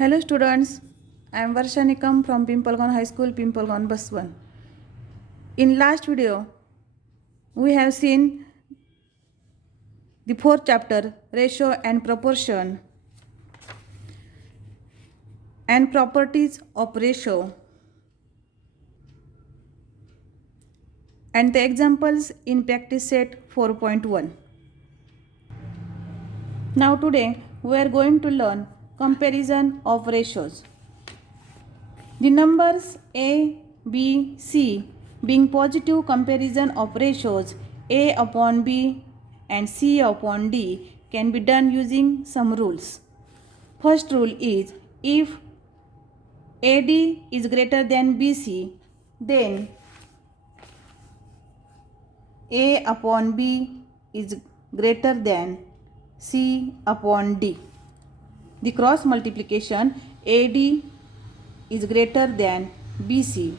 Hello students, I am Varsha Nikam from Pimpalgaon High School, Pimpalgaon Baswan. In last video, we have seen the fourth chapter, ratio and proportion and properties of ratio and the examples in practice set 4.1. Now today, we are going to learn comparison of ratios. The numbers A, B, C being positive comparison of ratios A upon B and C upon D can be done using some rules. First rule is if AD is greater than BC, then A upon B is greater than C upon D. The cross multiplication AD is greater than BC,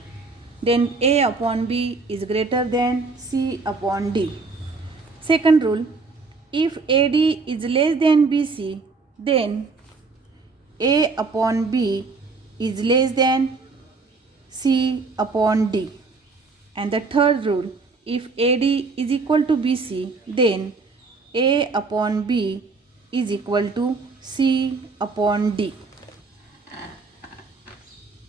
then A upon B is greater than C upon D. Second rule, if AD is less than BC, then A upon B is less than C upon D. And the third rule, if AD is equal to BC, then A upon B is equal to C upon D.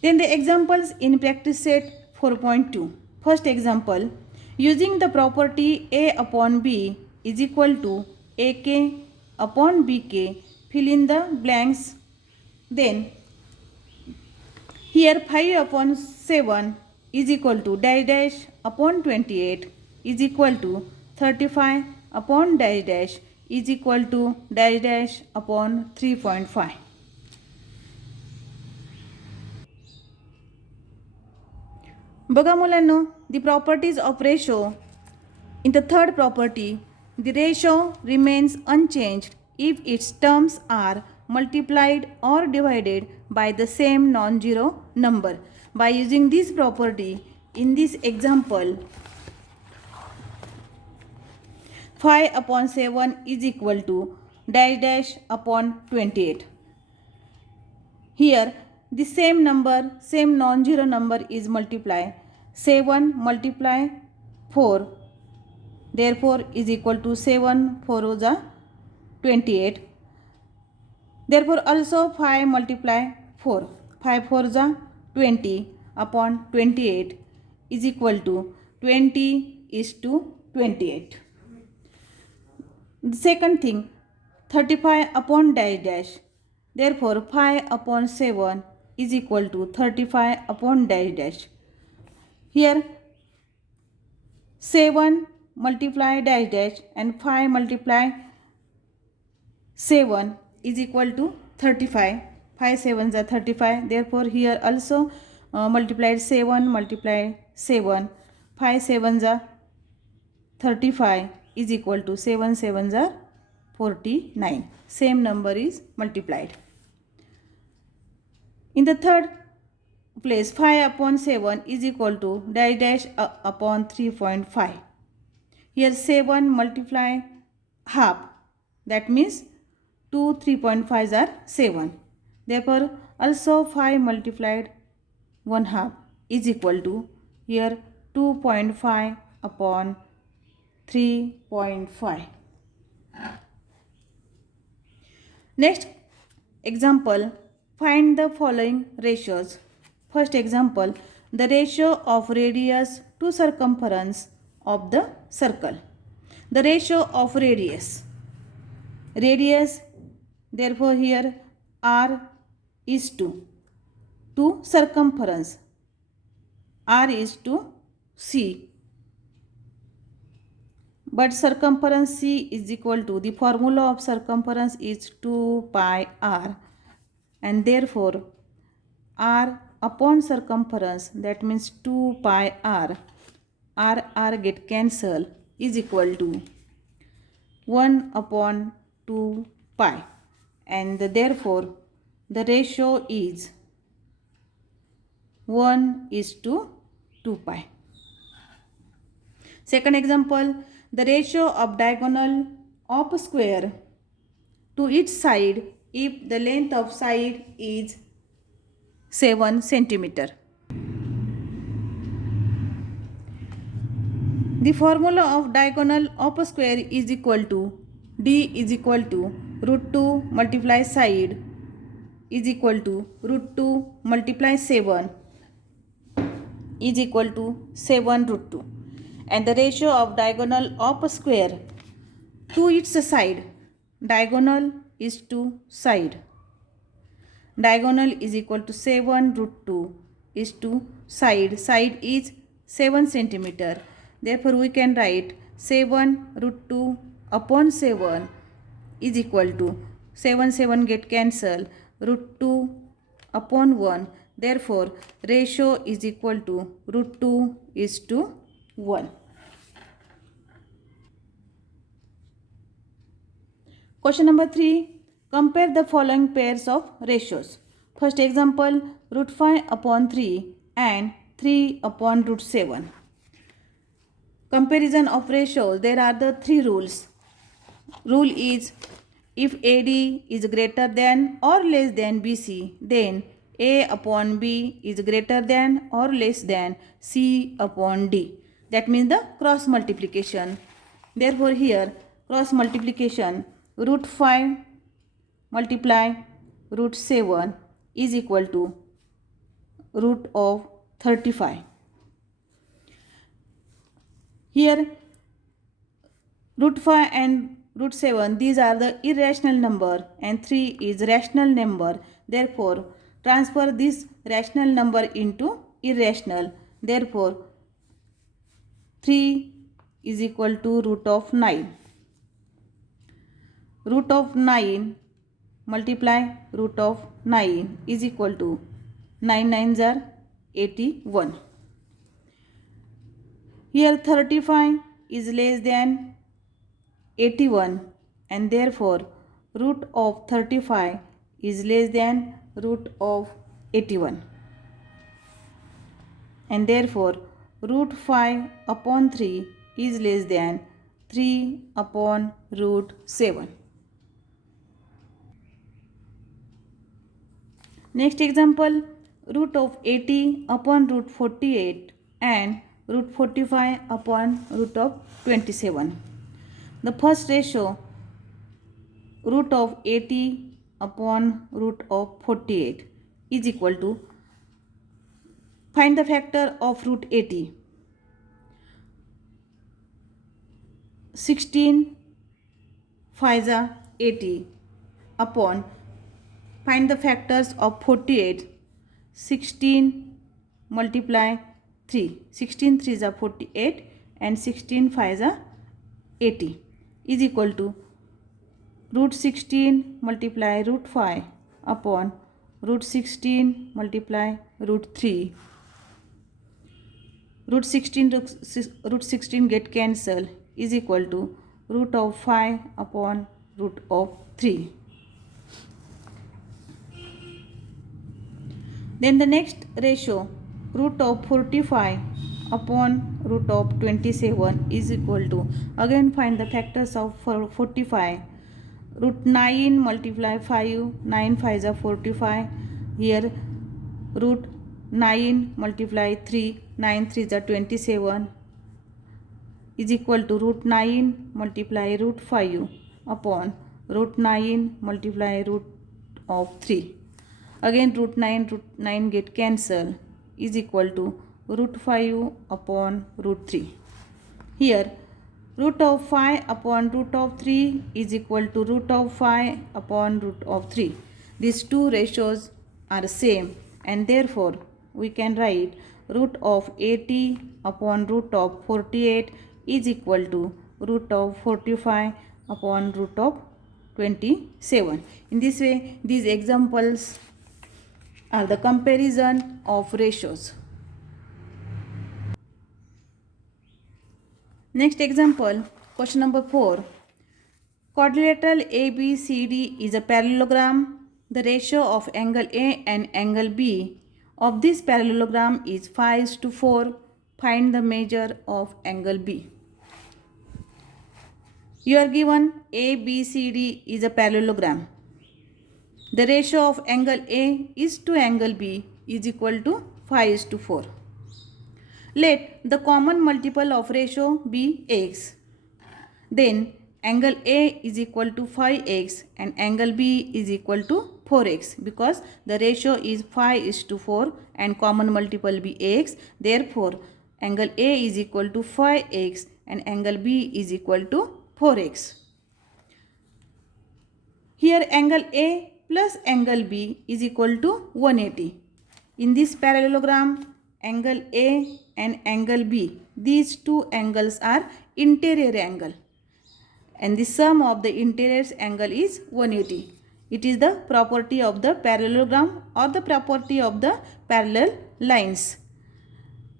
Then the examples in practice set 4.2. First example, using the property A upon B is equal to AK upon BK, fill in the blanks. Then here 5 upon 7 is equal to dash dash upon 28 is equal to 35 upon dash dash is equal to dash dash upon 3.5. बघा मुलांनो, the properties of ratio. In the third property, the ratio remains unchanged if its terms are multiplied or divided by the same non-zero number. By using this property, in this example, 5 upon 7 is equal to dash dash upon 28. Here, the same number, same non-zero number is multiplied. 7 multiply 4, therefore is equal to 7 4 is 28. Therefore also 5 multiply 4, 5 4 is 20 upon 28 is equal to 20 is to 28. The second thing, 35 upon dash dash, therefore 5 upon 7 is equal to 35 upon dash dash. Here 7 multiply dash dash and 5 multiply 7 is equal to 35. 5 7s are 35. Therefore here also multiplied 7 multiply 7. 5 7s are 35 is equal to 7 7s are 49. Same number is multiplied. In the third place, 5 upon 7 is equal to dash dash upon 3.5. Here 7 multiply half, that means 2 3.5s are 7. Therefore also 5 multiplied 1 half is equal to here 2.5 upon 3.5. Next example, find the following ratios. First example, the ratio of radius to circumference of the circle. The ratio of radius, therefore here R is to circumference, R is to C. But circumference C is equal to, the formula of circumference is 2 pi R, and therefore R upon circumference, that means 2 pi R, R get cancel, is equal to 1 upon 2 pi, and therefore the ratio is 1 is to 2 pi. Second example, the ratio of diagonal of a square to its side if the length of side is 7 centimeter. The formula of diagonal of a square is equal to d is equal to root 2 multiply side is equal to root 2 multiply 7 is equal to 7 root 2, and the ratio of diagonal of a square to its side, diagonal is to side, diagonal is equal to 7 root 2 is to side, side is 7 centimeter. Therefore we can write 7 root 2 upon 7 is equal to 7 get cancel, root 2 upon 1. Therefore ratio is equal to root 2 is to 1. Question number 3. Compare the following pairs of ratios. First example, root 5 upon 3 and 3 upon root 7. Comparison of ratios. There are the 3 rules. Rule is, if AD is greater than or less than BC, then A upon B is greater than or less than C upon D. That means the cross multiplication. Therefore here cross multiplication, root 5 multiply root 7 is equal to root of 35. Here root 5 and root 7, these are the irrational number and 3 is rational number. Therefore transfer this rational number into irrational. Therefore 3 is equal to root of 9. Root of 9 multiply root of 9 is equal to 9 9s are 81. Here 35 is less than 81 and therefore root of 35 is less than root of 81, and therefore root 5 upon 3 is less than 3 upon root 7. Next example, root of 80 upon root 48 and root 45 upon root of 27. The first ratio, root of 80 upon root of 48 is equal to, find the factor of root 80. 16 5s are 80 upon, find the factors of 48. 16 multiply 3. 16 3s are 48 and 16 5s are 80 is equal to root 16 multiply root 5 upon root 16 multiply root 3. Root 16 get cancelled is equal to root of 5 upon root of 3. Then the next ratio, root of 45 upon root of 27 is equal to, again find the factors of 45. Root 9 multiply 5, 9 5s are 45. Here root 9 multiply 3, 9 3s are 27 is equal to root 9 multiply root 5 upon root 9 multiply root of 3. Again root 9 get cancelled is equal to root 5 upon root 3. Here root of 5 upon root of 3 is equal to root of 5 upon root of 3. These two ratios are same and therefore we can write root of 80 upon root of 48 is equal to root of 45 upon root of 27. In this way these examples are the comparison of ratios. Next example, question number 4. Quadrilateral ABCD is a parallelogram. The ratio of angle A and angle B of this parallelogram is 5:4. Find the measure of angle B. You are given ABCD is a parallelogram. The ratio of angle A is to angle B is equal to 5:4. Let the common multiple of ratio be x. Then angle A is equal to 5x and angle B is equal to 4x, because the ratio is 5:4 and common multiple be x. Therefore, angle A is equal to 5x and angle B is equal to 4x. Here angle A plus angle B is equal to 180. In this parallelogram, angle A and angle B, these two angles are interior angle, and the sum of the interior angle is 180. It is the property of the parallelogram or the property of the parallel lines.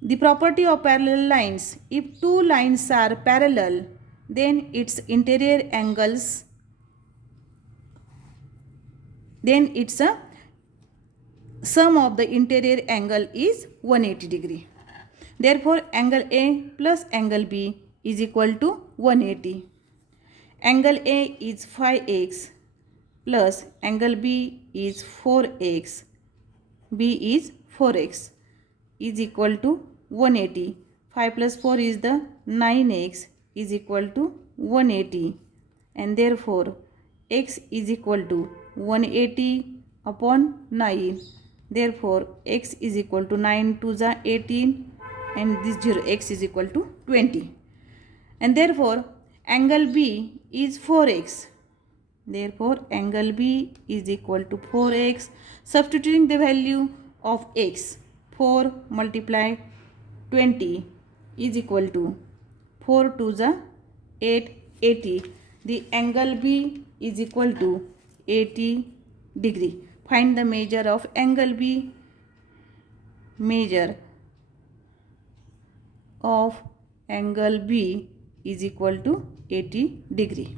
The property of parallel lines: if two lines are parallel, then its interior angles, then its sum of the interior angle is 180 degree. Therefore, angle A plus angle B is equal to 180. Angle A is 5x plus angle B is 4x, B is 4x, is equal to 180. 5 plus 4 is the 9x is equal to 180, and therefore x is equal to 180 upon 9. Therefore x is equal to 9 to the 18, and this 0, x is equal to 20. And therefore angle B is 4x. Therefore angle B is equal to 4x. Substituting the value of x, 4 multiply 20 is equal to 4 to the 8, 80. The angle B is equal to 80 degree. Find the measure of angle B. Measure of angle B is equal to 80 degree.